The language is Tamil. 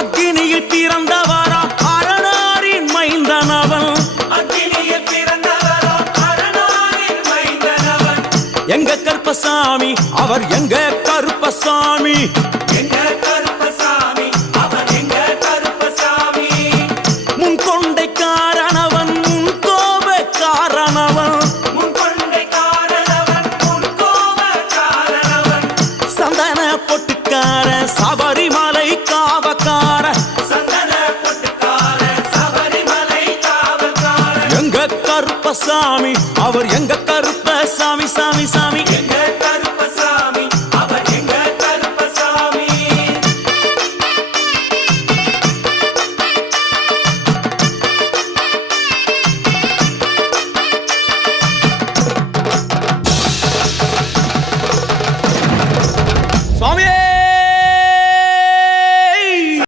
அக்கினியில் பிறந்தவரா அரணாரின் மைந்தனவன். அக்கினியில் பிறந்தவரா அரணாரின் மைந்தனவன். எங்க கருப்பசாமி அவர் எங்க கருப்பசாமி. எங்க கருப்பசாமி அவர் எங்க கருப்பசாமி. முன்கொண்டை காரணவன் முன்கோப காரணவன். முன்கொண்டை காரணவன் முன்கோப காரணவன். சந்தன பொட்டுக்கார சபரிமலை காவக்கார. சந்தன பொட்டுக்கார சபரிமலை காவல்கார. எங்க கருப்பசாமி அவர் எங்க